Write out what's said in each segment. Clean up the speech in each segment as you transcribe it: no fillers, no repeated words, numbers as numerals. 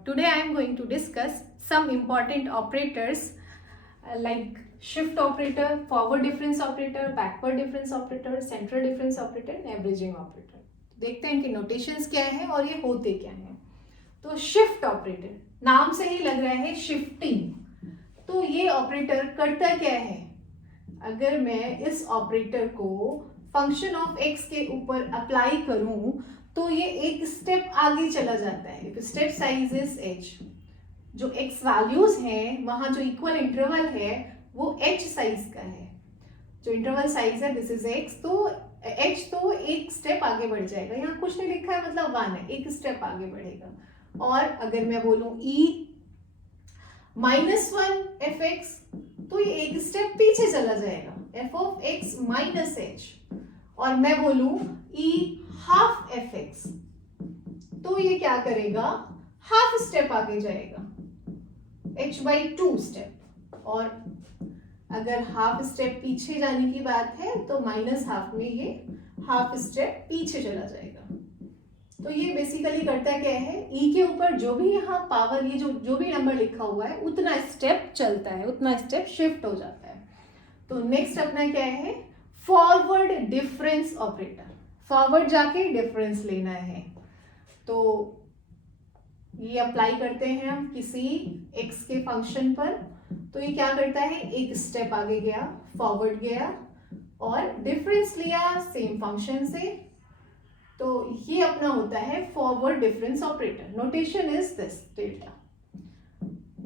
Today I am going to discuss some important operators like shift operator, forward difference operator, backward difference operator, central difference operator and averaging operator. देखते हैं कि notations क्या है और ये होते क्या हैं. तो शिफ्ट ऑपरेटर, नाम से ही लग रहा है शिफ्टिंग. तो ये ऑपरेटर करता क्या है? अगर मैं इस ऑपरेटर को फंक्शन ऑफ x के ऊपर अप्लाई करूं तो ये एक स्टेप आगे चला जाता है. Step size is h. जो x वैल्यूज हैं वहां जो इक्वल इंटरवल है वो h साइज का है. जो इंटरवल साइज है दिस इज x, तो h तो एक स्टेप आगे बढ़ जाएगा. यहाँ कुछ नहीं लिखा है मतलब 1 है, एक स्टेप आगे बढ़ेगा. और अगर मैं बोलूं e -1 fx तो ये एक स्टेप पीछे चला जाएगा, f of x minus h. और मैं बोलूं e हाफ fx तो ये क्या करेगा, हाफ स्टेप आगे जाएगा, h/2 स्टेप. और अगर हाफ स्टेप पीछे जाने की बात है तो माइनस हाफ में ये हाफ स्टेप पीछे चला जाएगा. तो ये बेसिकली करता क्या है, e के ऊपर जो भी यहाँ पावर, ये जो भी नंबर लिखा हुआ है उतना स्टेप चलता है, उतना स्टेप शिफ्ट हो जाता है. तो नेक्स्ट अपना क्या है, फॉरवर्ड डिफरेंस ऑपरेटर. फॉरवर्ड जाके डिफरेंस लेना है. तो ये अप्लाई करते हैं हम किसी x के फंक्शन पर. तो ये क्या करता है, एक स्टेप आगे गया, फॉरवर्ड गया और डिफरेंस लिया सेम फंक्शन से. तो ये अपना होता है forward difference operator. Notation is this delta.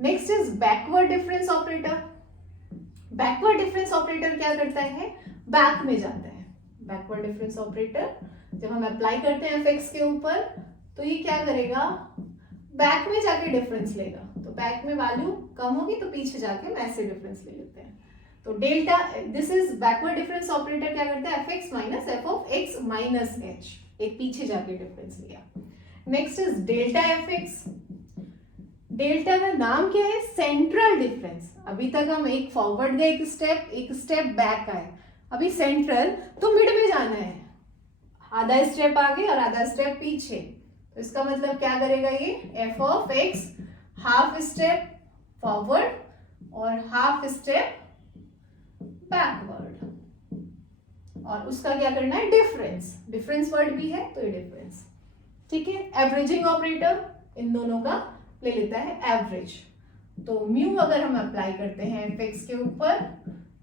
Next is backward difference operator. Backward difference operator क्या करता है, बैक में जाता है. बैकवर्ड डिफरेंस ऑपरेटर जब हम अप्लाई करते हैं fx के ऊपर तो ये क्या करेगा, बैक में जाके डिफरेंस लेगा. तो बैक में वैल्यू कम होगी तो पीछे जाके ऐसे डिफरेंस ले लेते हैं. तो delta, this is backward difference operator. क्या करता है, fx minus f of x minus h, एक पीछे जाके डिफरेंस लिया. Next is delta fx. Delta का नाम क्या है, सेंट्रल डिफरेंस. अभी तक हम एक फॉरवर्ड गए एक स्टेप बैक आए, अभी सेंट्रल तो मिड में जाना है, आधा स्टेप आगे और आधा स्टेप पीछे. तो इसका मतलब क्या करेगा, ये f of x half step forward और हाफ स्टेप बैकवर्ड. और उसका क्या करना है, डिफरेंस. डिफरेंस वर्ड भी है तो ये डिफरेंस. ठीक है. एवरेजिंग ऑपरेटर इन दोनों का ले लेता है एवरेज. तो म्यू अगर हम अप्लाई करते हैं fx के ऊपर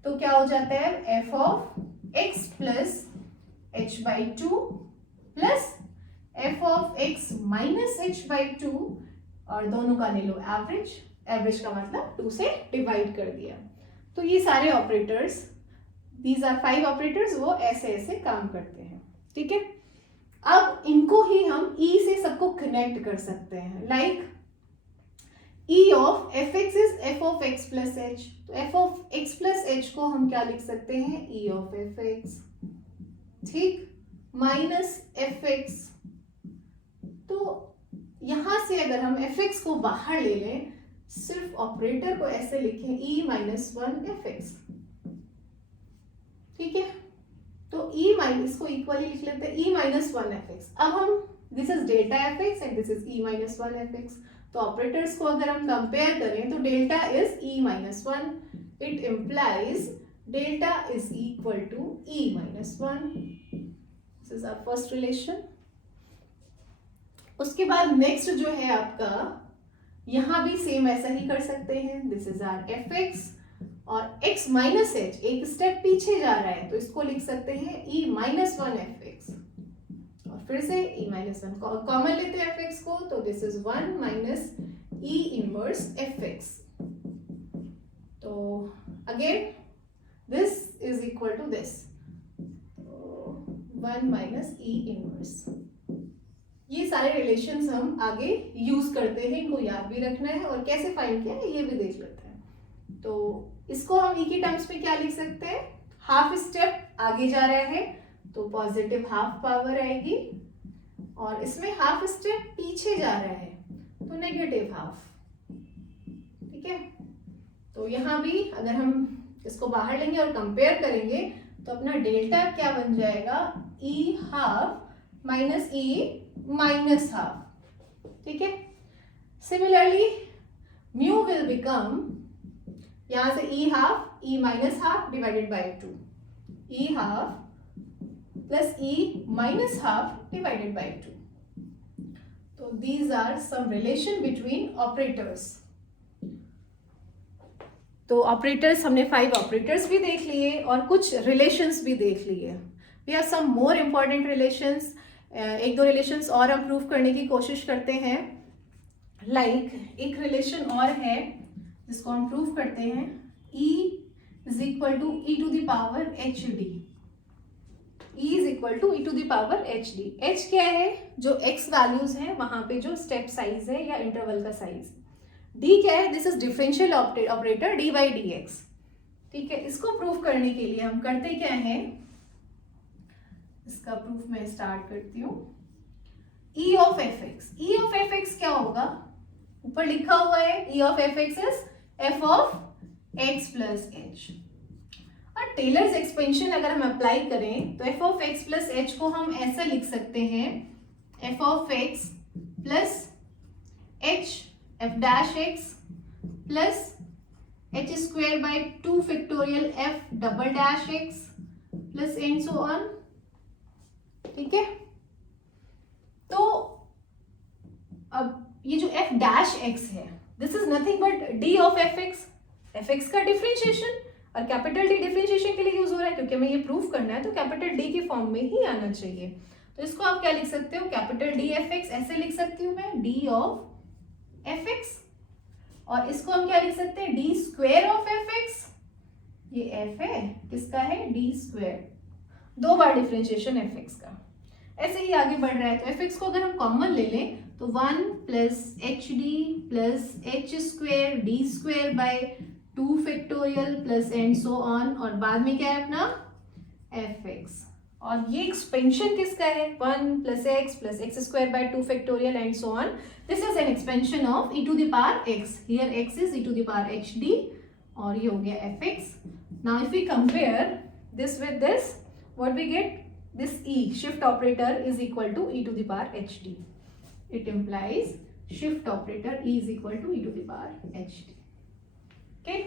तो क्या हो जाता है, f of x plus h/2 plus f of x minus h/2 और दोनों का ले लो एवरेज. एवरेज का मतलब 2 से डिवाइड कर दिया. तो ये सारे ऑपरेटर्स, दीज आर 5 ऑपरेटर्स, वो ऐसे ऐसे काम करते हैं. ठीक है. अब इनको ही हम e से सबको कनेक्ट कर सकते हैं. Like e of fx is f of x plus h. तो f of x plus h को हम क्या लिख सकते हैं, e of fx, ठीक, माइनस fx. तो यहां से अगर हम fx को बाहर ले लें, सिर्फ ऑपरेटर को ऐसे लिखें e माइनस 1 fx. ठीक है. तो e माइनस को इक्वली लिख लेते हैं, e माइनस 1 fx. अब हम, this is delta fx and this is e minus 1 fx. तो ऑपरेटर्स को अगर हम कंपेयर करें तो delta is e minus 1. It implies delta is equal to e minus 1. This is our first relation. उसके बाद नेक्स्ट जो है आपका, यहां भी सेम ऐसा ही कर सकते हैं. दिस इज आवर fx और x माइनस h एक स्टेप पीछे जा रहा है तो इसको लिख सकते हैं e माइनस 1 fx. और फिर से e माइनस 1 कॉमन लेते हैं fx को, तो this is 1 minus e inverse fx. तो again this is equal to this, 1 minus e inverse. ये सारे रिलेशंस हम आगे यूज करते हैं, इनको याद भी रखना है और कैसे फाइंड किया है ये भी देख लेते हैं. तो इसको हम e की टर्म्स में क्या लिख सकते हैं, हाफ स्टेप आगे जा रहा है तो पॉजिटिव हाफ पावर आएगी, और इसमें हाफ स्टेप पीछे जा रहा है तो नेगेटिव हाफ. ठीक है. तो यहाँ भी अगर हम इसको बाहर लेंगे और कंपेयर करेंगे तो अपना डेल्टा क्या बन जाएगा, e half minus e minus half. ठीक है. सिमिलरली म्यू विल बिकम, यहां से e half, e minus half divided by 2, e half plus e minus half divided by 2. तो these are some relation between operators. तो operators, हमने 5 operators भी देख लिए और कुछ रिलेशंस भी देख लिए. We have some more important relations. एक दो रिलेशंस और हम प्रूव करने की कोशिश करते हैं. एक रिलेशन और है जिसको हम प्रूव करते हैं. E is equal to e to the power H D. E is equal to e to the power H D. H क्या है? जो x वैल्यूज हैं वहां पे जो स्टेप साइज है या इंटरवल का साइज. d क्या है? This is differential operator dy dx. ठीक है, इसको प्रूव करने के लिए हम करते क्या है, इसका प्रूफ मैं स्टार्ट करती हूँ. e of fx. e of fx क्या होगा? ऊपर लिखा हुआ है e of fx is f of x plus h. और टेलर्स एक्सपेंशन अगर हम अप्लाई करें तो f of x plus h को हम ऐसे लिख सकते हैं, f of x plus h f dash x plus h square by 2 factorial f double dash x plus and so on. ठीक है, तो अब ये जो f डैश x है, this is nothing but d of fx. fx का differentiation, और capital D differentiation के लिए यूज हो रहा है क्योंकि हमें ये प्रूफ करना है, तो कैपिटल डी के फॉर्म में ही आना चाहिए. तो इसको आप क्या लिख सकते हो? कैपिटल डी एफ एक्स ऐसे लिख सकती हूँ मैं, डी ऑफ एफ एक्स. और इसको हम क्या लिख सकते हैं? D square of F x. ये एफ है, किसका है? D square. 2 बार डिफरेंशिएशन एफ एक्स का. ऐसे ही आगे बढ़ रहा है, तो एफ एक्स को अगर हम कॉमन ले लें तो 1 plus H D plus H square D square by 2 factorial plus and so on, और बाद में क्या है अपना एफ एक्स. और ये एक्सपेंशन किसका है? 1 plus x square by 2 factorial and so on. This is an expansion of e to the power x. Here x is e to the power H D, और ये हो गया f x. Now if we compare this with this, what we get? This e shift operator is equal to e to the power hd. It implies shift operator e is equal to e to the power hd. Okay?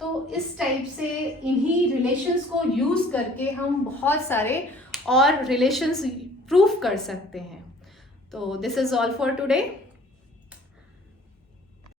तो इस type से इन्हीं relations को use करके हम बहुत सारे और रिलेशंस प्रूफ कर सकते हैं. तो this is all for today.